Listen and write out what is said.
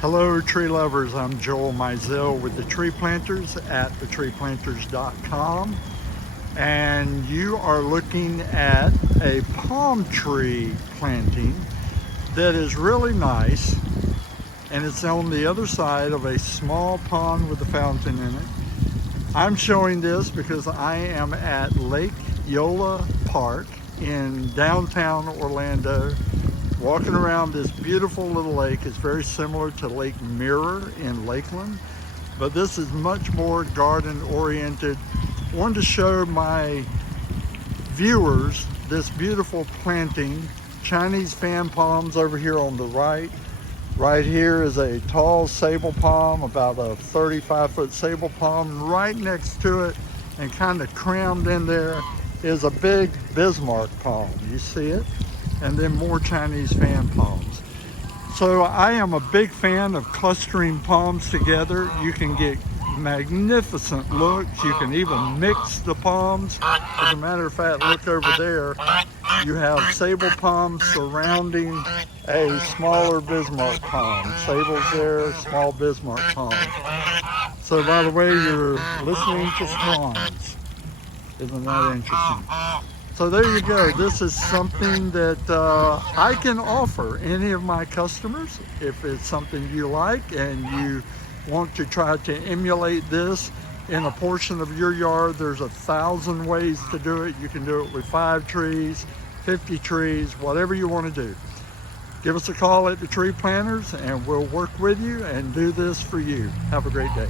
Hello tree lovers, I'm Joel Mizell with the Tree Planters at thetreeplanters.com, and you are looking at a palm tree planting that is really nice, and it's on the other side of a small pond with a fountain in it. I'm showing this because I am at Lake Yola Park in downtown Orlando, walking around this beautiful little lake. Is very similar to Lake Mirror in Lakeland, but this is much more garden oriented. I wanted to show my viewers this beautiful planting. Chinese fan palms over here on the right. Right here is a tall sable palm, about a 35-foot sable palm. Right next to it and kind of crammed in there is a big Bismarck palm. You see it? And then more Chinese fan palms. So I am a big fan of clustering palms together. You can get magnificent looks. You can even mix the palms. As a matter of fact, look over there. You have sable palms surrounding a smaller Bismarck palm. Sable's there, small Bismarck palm. So by the way, you're listening to swans. Isn't that interesting? So there you go. This is something that I can offer any of my customers. If it's something you like and you want to try to emulate this in a portion of your yard, there's 1,000 ways to do it. You can do it with 5 trees, 50 trees, whatever you want to do. Give us a call at the Tree Planters and we'll work with you and do this for you. Have a great day.